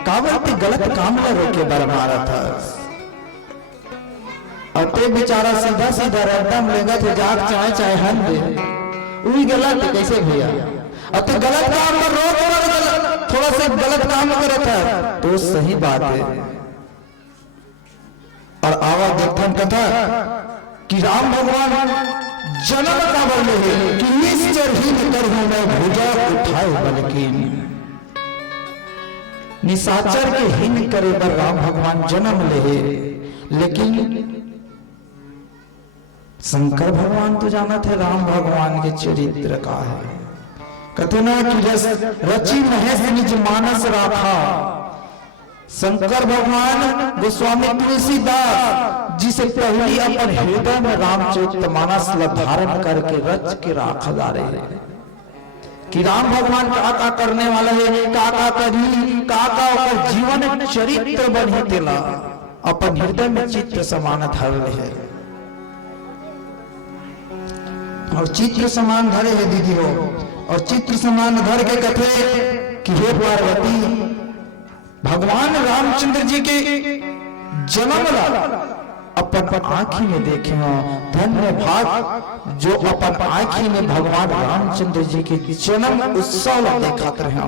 कावती गलत काम न रोके बर मारा था, और ते बेचारा सीधा सीधा रद्दम लेगा तो जाग चाहे चाहे हन दे, वही गलत कैसे भैया। अब तो गलत काम पर रोक थोड़ा सा गलत काम करे था तो सही बात है। और आवाज देखन कथा कि राम भगवान जन्म का बल है कि निश्चर ही कर मैं भुजा उठाए बल्कि निशाचर के हीन करे बर राम भगवान जन्म ले। लेकिन शंकर भगवान तो जाना थे राम भगवान के चरित्र का है। कहते ना कि रची महेश निज मानस राखा। शंकर भगवान गोस्वामी तुलसीदास जिसे पहली अपन हृदय में रामचरितमानस धारण करके रच के राखा जा रहे हैं कि राम भगवान का करने वाला है, का करी का जीवन चरित्र बनी तेला अपन हृदय में चित्र समान धर है। और चित्र समान धरे है दीदी हो, और चित्र समान धर के कथे कि हे पार्वती भगवान रामचंद्र जी के जन्म अपन आंखी में देखे हो। धन्य भाग जो अपन आंखी में भगवान रामचंद्र जी के जन्म उत्सव देखा रहे।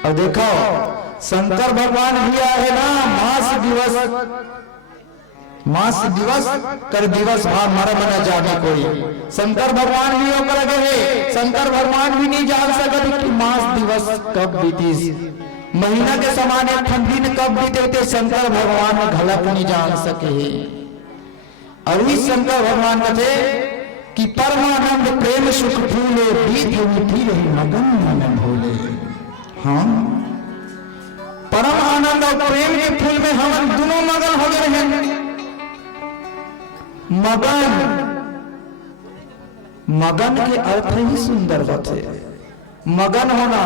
और देखो शंकर भगवान भी आए ना, मास दिवस कर दिवस भाव मारा मना जाने कोई। शंकर भगवान भी होकर गए, शंकर भगवान भी नहीं जान सकते कि मास दिवस कब बीती, महीना के समान ठंडी ने कब बीते थे शंकर भगवान घलक नहीं जान सके। और इस शंकर भगवान कहते कि परमानंद प्रेम सुख फूले बीत मीठी रही मगन मन भोले। हाँ परम आनंद और प्रेम के फूल में हम दोनों मगन हो गए हैं। मगन के अर्थ ही सुंदर होते। मगन होना,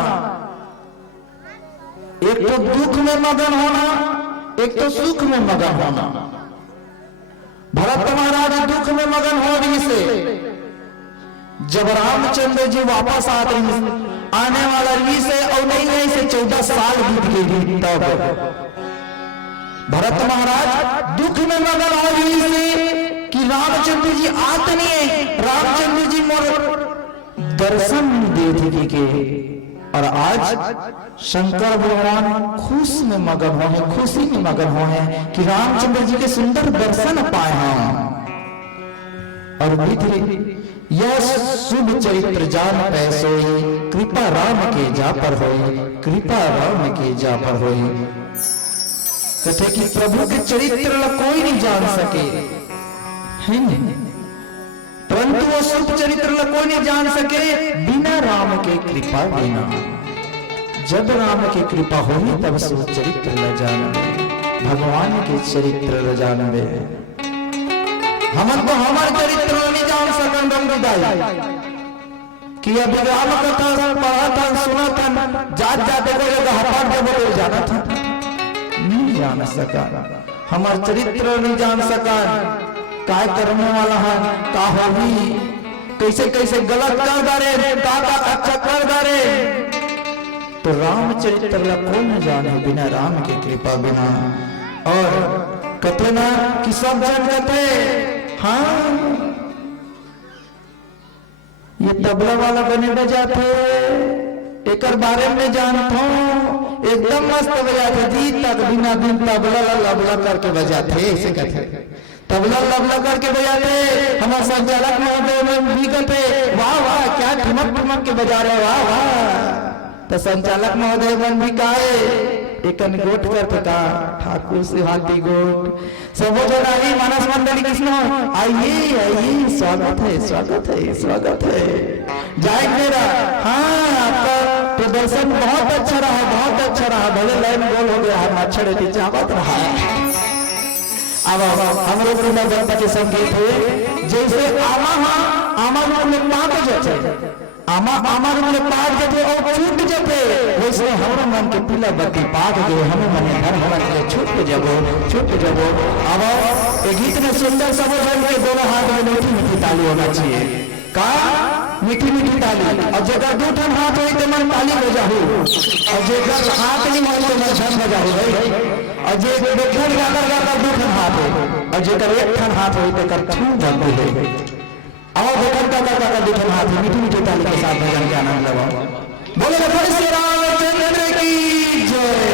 एक तो दुख में मगन होना, एक तो सुख में मगन होना। भरत महाराज दुख में मगन हो रही से जब रामचंद्र जी वापस आने वाला रही से और नहीं से 14 साल बीत गई, तब भरत महाराज दुख में मगन हो रही से कि रामचंद्र जी आते नहीं, रामचंद्र जी मोर दर्शन दे थे के। और आज शंकर भगवान खुश में मगन हो है, खुशी में मगन हो है कि रामचंद्र जी के सुंदर दर्शन पाए हैं। और यह शुभ चरित्र जान पैसोई, कृपा राम के जा पर होई, कृपा राम के जा पर होई। कहते कि प्रभु के चरित्र कोई नहीं जान सके है नहीं, परंतु वो शुभ चरित्र कोई नहीं जान सके बिना राम के कृपा बिना। जब राम की कृपा होगी तब शुभ चरित्र न जानवे, भगवान के चरित्र न जानवे। हम तो हमारे चरित्र नहीं जान सकन रंगदाई कि अब राम कथा पढ़ा था सुना था, जात जाते को जाना था, नहीं जान सका। हमारे चरित्र नहीं जान सका, काय करने वाला है, का होगी, कैसे कैसे गलत कर डाले, का अच्छा कर डाले। तो रामचरित्र कौन जाने बिना राम की कृपा बिना। और कहते ना कि सब जन कहते हाँ ये तबला वाला बने बजाते एक बारे में जानता हूँ एकदम मस्त बजाते जी तक बिना दिन तबला लबला करके बजाते ऐसे कहते तबला लबला करके बजाते हमारे संचालक महोदय भी कहते वाह वाह क्या ठुमक ठुमक के बजा रहे वाह वाह। तो संचालक महोदय मन भी काहे एक गोट करते का ठाकुर से हाथी गोट सब जोड़ाई मानस मंडली कृष्ण आइए आइए स्वागत है स्वागत है स्वागत है जाए मेरा। हाँ आपका प्रदर्शन बहुत अच्छा रहा भले लाइन गोल हो गया हम अच्छा रहती चाहत रहा। अब हम लोग गणपति संगीत है जैसे आमा में पाँच जैसे आमा में पाँच जैसे और छूट जाते वैसे हमारे मन के पीला बत्ती पाक गए हमें मन धर्म के छूट जाबो। अब एक गीत में सुंदर सब के दोनों हाथ में मीठी मीठी ताली होना चाहिए का मीठी मीठी ताली और जगह दो ठन हाथ हो तो मन ताली बजाहू और जगह हाथ नहीं हो तो मन झन बजाहू भाई और जे देखन गाकर दो ठन हाथ हो और जगह एक ठन हाथ हो तो कर छू बंद हो और देखन गाकर दो ठन हाथ मीठी मीठी ताली के साथ भजन के आनंद लगाओ। बोले श्री रामचंद्र की जय।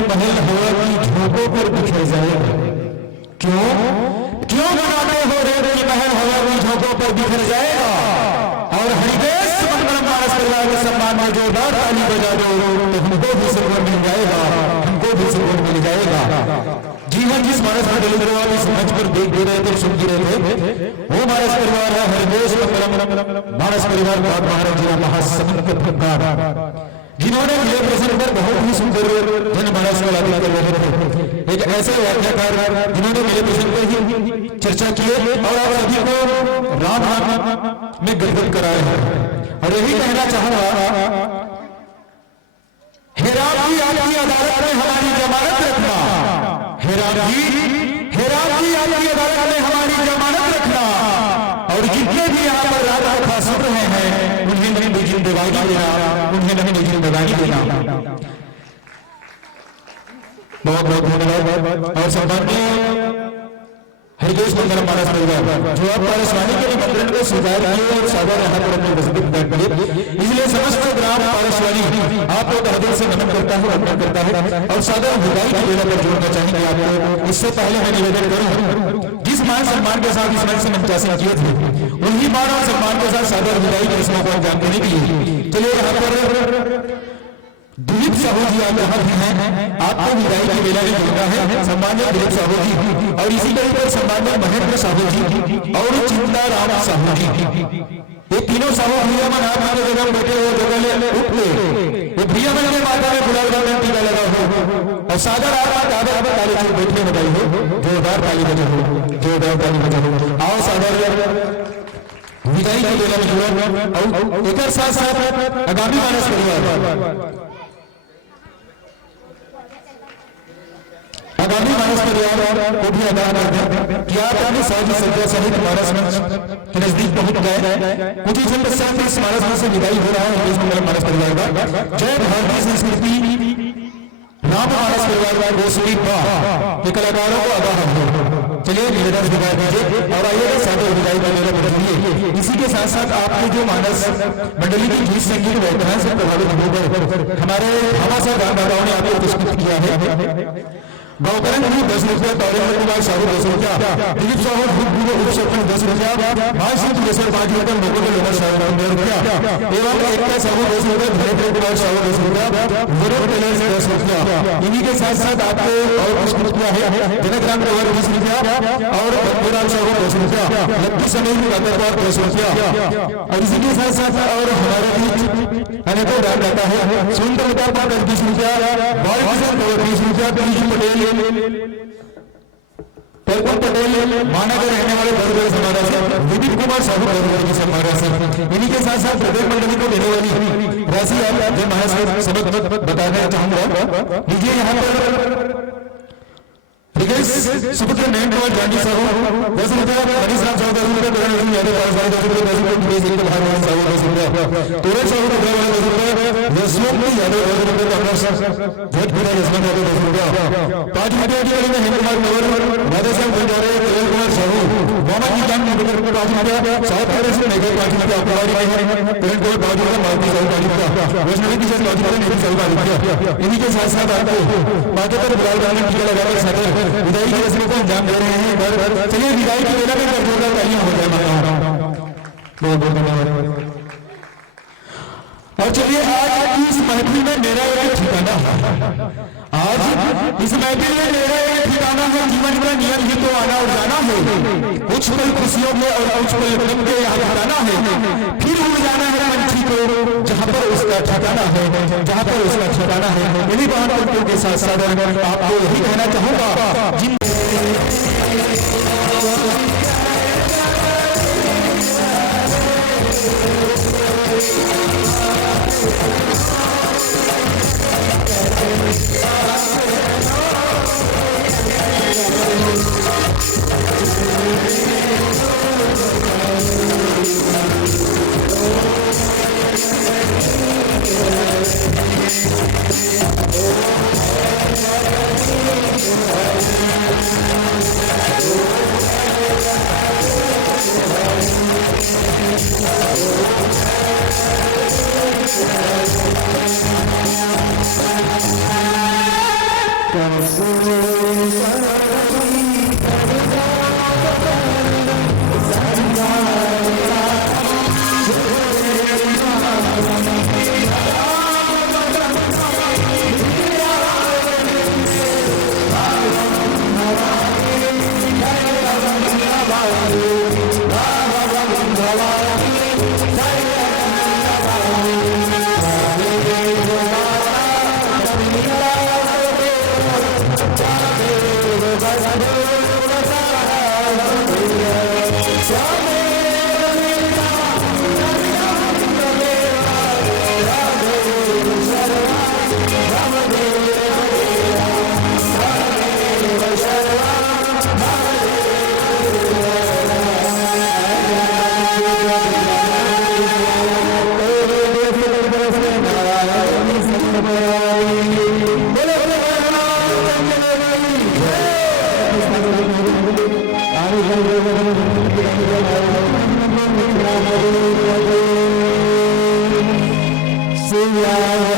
कि महल हवा की झोंकों पर बिखर जाएगा। क्यों क्यों बनाते हो रेत की महल हवा की झोंकों पर बिखर जाएगा। और हरिदेश मंगलम मानस परिवार के सम्मान में जोरदार ताली बजा दो तो हमको भी सुकून मिल जाएगा, हमको भी सुकून मिल जाएगा। जी हाँ, जिस मानस मंडली परिवार इस मंच पर देख दे रहे थे, सुन दे रहे थे, वो मानस परिवार है हरिदेश मंगलम मानस परिवार बात महाराज जी महासमुद्र के फंकार, जिन्होंने मेरे प्रसंग पर बहुत ही सुंदर जनमानस को लागू कर रहे थे। एक ऐसे व्याख्याकार जिन्होंने मेरे प्रसंग पर ही चर्चा की और आप सभी को राम नाम में गदगद कराया है। और यही कहना चाहूंगा, हे राम जी आपकी अदालत में हमारी जमानत रखना, हे राम जी आपकी अदालत में हमारी जमानत रखना। और जितने भी यहाँ पर रात को सुन रहे हैं उन्हें नई जिंदगानी देना, उन्हें नई जिंदगानी देना। बहुत बहुत धन्यवाद। और सम्माननीय हरिदेश मंगलम मानस परिवार जो आप पारसवानी के निमंत्रण को स्वीकार किए और सादर यहाँ पर अपने उपस्थित बैठ गए, इसलिए समस्त ग्राम पारसवानी आपको तहे दिल से नमन करता है, वंदन करता है और सादर विदाई की बेला पर जोड़ना चाहेंगे आपको। इससे पहले मैं निवेदन करूं, जिस मान सम्मान के साथ इस मंच से मंचासन किए थे उन्हीं मान और सम्मान के साथ सादर विदाई की रस्मों को अंजाम देने के लिए चलिए यहाँ पर दिलीप साहू जी आप यहाँ भी हैं, आपको विदाई की बेला भी जोड़ना है। सम्मानित दिलीप साहू जी और इसी तरीके से सम्मानित महेंद्र साहू जी और चिंता राम साहू जी, ये तीनों साहू भैया मन आप हमारे जगह बैठे हो, जगह उठ ले ये भैया मन के माता में गुलाब में टीका लगा हो और सादर आप आगे ताली से बैठने बजाई हो, जोरदार ताली बजे हो, जोरदार ताली बजे हो। आओ सादर विदाई की बेला में जुड़ा और एक साथ साथ आगामी मानस परिवार आगामी मानस परिवार को भी अदा करते कि आप अपनी साझी सज्जा सहित मानस मंच के नजदीक पहुंच गए। कुछ ही क्षण पश्चात इस मानस मंच से विदाई हो रहा है हरिदेश मंगलम मानस परिवार का। जय भारतीय संस्कृति राम मानस परिवार गोस्वी के कलाकारों को आगाह हो। चलिए निवेदन स्वीकार कीजिए और आइएगा सादर विदाई का मेरा बदलिए। इसी के साथ साथ आपने जो मानस मंडली की गीत संगीत व्याख्यान से प्रभावित होकर हमारे हमासा गांव दादाओं ने आपको पुरस्कृत किया है। गौकरण भी 10 रुपया, तारेंद्र कुमार साहू 10 रुपया, दिलीप साहू भूतपूर्व उप सरपंच 10 रुपया, भाई सिंह तुलेश्वर 5 रुपया, लोगों के लोग 9 रुपया एवं एकता साहू 10 रुपया, धीरेन्द्र कुमार साहू 10 रुपया, विरोध टेलर्स 10 रुपया। इन्हीं के साथ साथ आपको और पुरस्कृत किया है जनक राम गवर 20 रुपया और बंधुराम साहू 10 रुपया, लक्की समीर कातरवार 10 रुपया। और इसी के साथ साथ और हमारे बीच अनेकों दान दाता है, सुंदर उतार 20 रुपया, बालकिशन 20 रुपया, पीजी पटेल पलकुल पटेल माना के रहने वाले बड़े समारोह से विपिन कुमार साहू बड़े समारोह से इन्हीं के साथ साथ प्रत्येक मंडली को देने वाली राशि आप जय महाराज सबक बताना चाहूंगा। लीजिए यहाँ पर सुपुत्र नयन कुमार गांधी साहू 10 रुपया, मनीष राम साहू 10 रुपया, करण सिंह यादव 10 रुपया, 10 रुपया, सिंह भागवत साहू 10 रुपया, तोरे साहू 10 रुपया, यशवंत यादव 10 रुपया, भोजपुरा यशवंत यादव 10 रुपया, 5 रुपया की गली में हेमकुमार कंवर, राधा साहब बंजारे, करण कुमार साहू, मोहम्मद जी जान 5 रुपया, साउथ खड़े से मेघर 5 रुपया, अपवाड़ी में करण कुमार 5 रुपया, मारुति साहू 5 रुपया, वैष्णवी किशन 5 रुपया, नेहरू साहू 5 रुपया। इन्हीं के साथ साथ आपको माथे पर बुलाल गाने टीका लगाकर साथ विदाई की रस्मों को अंजाम दे रहे हैं। चलिए विदाई की बेला में जोरदार तालियां हो जाए माताओं। बहुत बहुत धन्यवाद। और चलिए आज इस महफिल में मेरा एक ठिकाना है, आज इस महफिल में मेरा एक ठिकाना है। जीवन का नियम ही तो आना और जाना है, कुछ पल खुशियों में और कुछ पल गम के यहाँ ठिकाना है। फिर उड़ जाना है पंछी को जहाँ पर उसका ठिकाना है, जहाँ पर उसका ठिकाना है। इन्हीं बातों के साथ साथ आपको यही कहना चाहूंगा, जिन Oh, Siya